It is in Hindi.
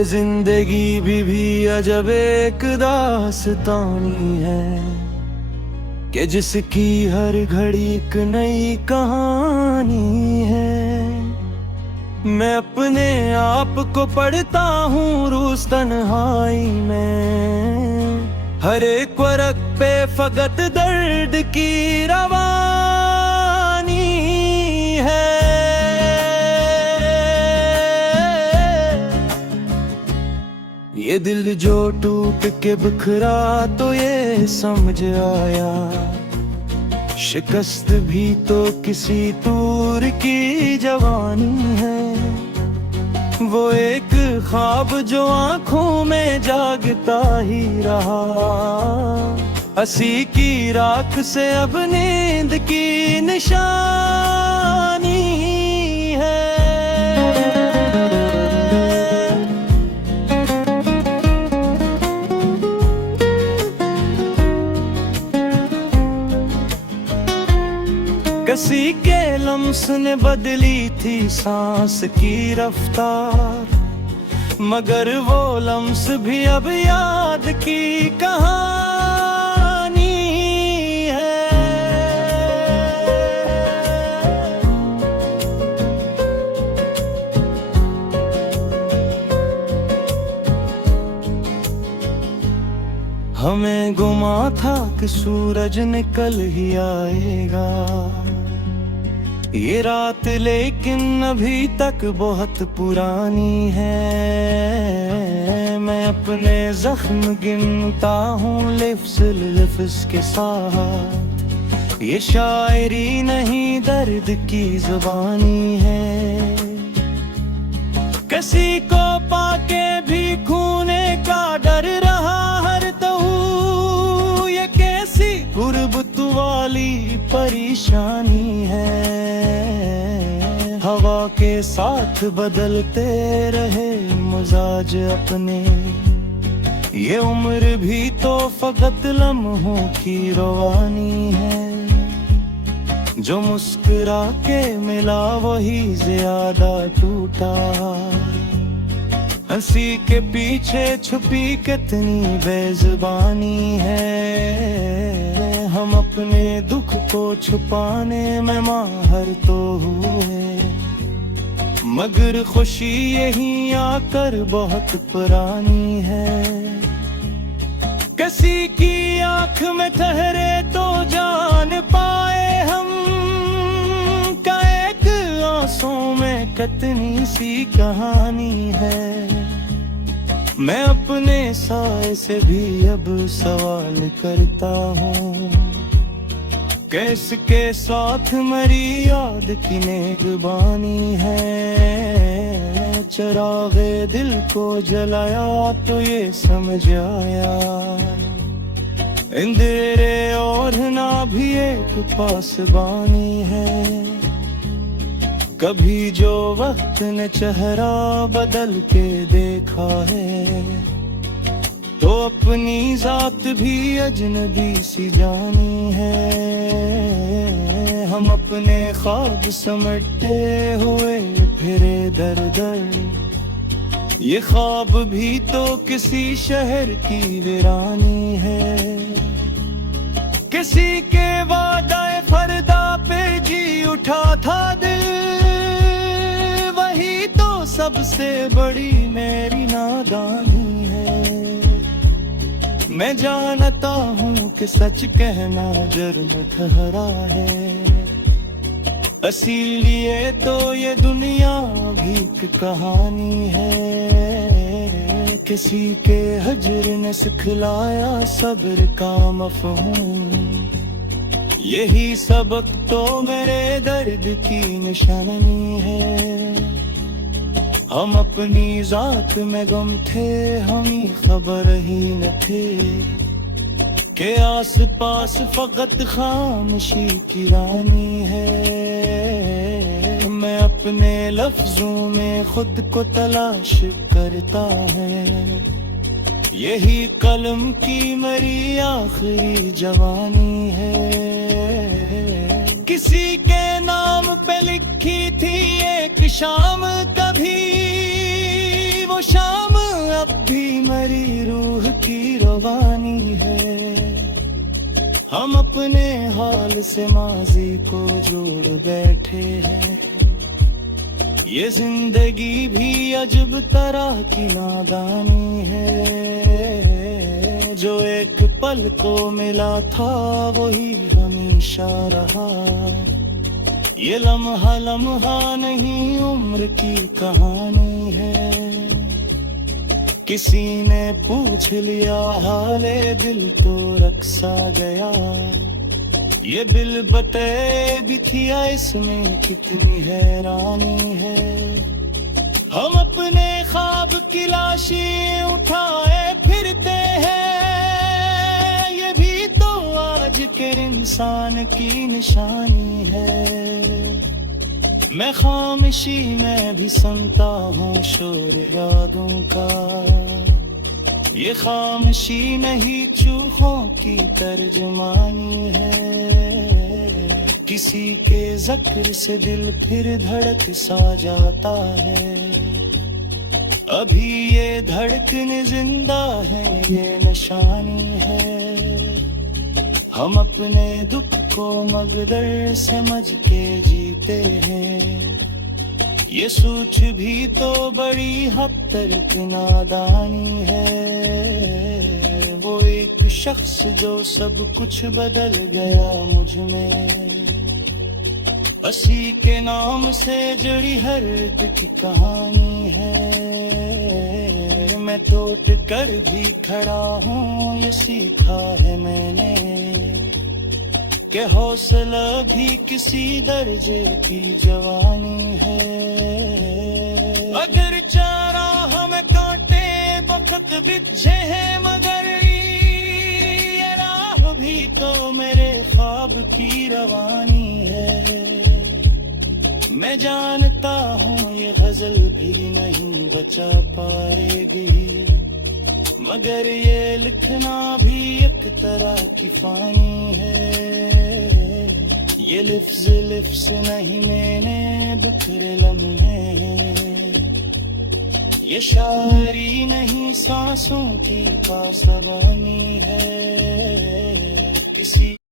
ये जिंदगी भी अजब एक दास्तानी है कि जिसकी हर घड़ी एक नई कहानी है। मैं अपने आप को पढ़ता हूँ रोज तन्हाई में, हर एक वर्क पे फकत दर्द की रवानी है। ये दिल जो टूट के बिखरा तो ये समझ आया, शिकस्त भी तो किसी तूर की जवानी है। वो एक ख्वाब जो आंखों में जागता ही रहा, हंसी की राख से अब नींद की निशानी है। किसी के लम्स ने बदली थी सांस की रफ्तार, मगर वो लम्स भी अब याद की कहानी है। हमें गुमा था कि सूरज निकल ही आएगा, ये रात लेकिन अभी तक बहुत पुरानी है। मैं अपने जख्म गिनता हूँ लिफ्स लिफ्स के साथ, ये शायरी नहीं दर्द की जुबानी है। किसी को पाके भी खूने का डर रहा हर तहू, ये कैसी गुर्बत वाली परेशानी है। हवा के साथ बदलते रहे मिजाज अपने, ये उम्र भी तो फकत लम्हों की रवानी है। जो मुस्कुरा के मिला वही ज्यादा टूटा, हंसी के पीछे छुपी कितनी बेजुबानी है। हम अपने दुख को छुपाने में माहिर तो हुए, मगर खुशी यहीं आकर बहुत पुरानी है। किसी की आंख में ठहरे तो जान पाए हम, का एक आंसू में कितनी सी कहानी है। मैं अपने साए से भी अब सवाल करता हूँ, किसके साथ मेरी याद की नेगबानी है। चरागे दिल को जलाया तो ये समझ आया, अंधेरे और ना भी एक पासबानी है। कभी जो वक्त ने चेहरा बदल के देखा है, तो अपनी जात भी अजनबी सी जानी है। हम अपने ख्वाब समटते हुए फिरे दर दर, ये ख्वाब भी तो किसी शहर की वीरानी है। किसी के वादाए फरदा पे जी उठा था दिल, वही तो सबसे बड़ी मेरी नादानी है। मैं जानता हूँ कि सच कहना जुर्म ठहरा है, इसीलिए तो ये दुनिया भी एक कहानी है। किसी के हजर ने सिखलाया सब्र का मफ़हूम, यही सबक तो मेरे दर्द की निशानी है। हम अपनी जात में गम थे, हमें खबर ही न थे के आस पास फकत खामोशी की रानी है। मैं अपने लफ्जों में खुद को तलाश करता है, यही कलम की मेरी आखिरी जवानी है। किसी के नाम पे लिखी थी एक शाम, कभी वो शाम हमारी रूह की रवानी है। हम अपने हाल से माजी को जोड़ बैठे हैं। ये जिंदगी भी अजब तरह की नादानी है। जो एक पल को मिला था वही हमेशा रहा। ये लम्हा लम्हा नहीं उम्र की कहानी है। किसी ने पूछ लिया हाले दिल तो रक्सा गया। ये बिल बते बिथिया इसमें कितनी हैरानी है। हम अपने ख्वाब की लाशी उठाए फिरते हैं। ये भी तो आज के इंसान की निशानी है। मैं खामोशी में भी सुनता हूँ शोर यादों का। ये खामोशी नहीं चूहों की तर्जमानी है। किसी के ज़िक्र से दिल फिर धड़क सा जाता है। अभी ये धड़कन जिंदा है, ये निशानी है। हम अपने दुख को मकदर समझ के जीते हैं। ये सोच भी तो बड़ी हद तक नादानी है। वो एक शख्स जो सब कुछ बदल गया मुझ में। हंसी के नाम से जुड़ी हर एक की कहानी है। मैं टूट कर भी खड़ा हूँ, ये सीखा है मैंने कि हौसला भी किसी दर्जे की जवानी है। अगर चारा हमें कांटे वक्त बिछे हैं, मगर ये राह भी तो मेरे ख्वाब की रवानी है। मैं जानता हूँ ये गजल भी नहीं बचा पाएगी, मगर ये लिखना भी एक तरह की फानी है। ये लिफ्ज नहीं मैंने बिखरे लम्हे हैं। ये शायरी नहीं सांसों की पासबानी है। किसी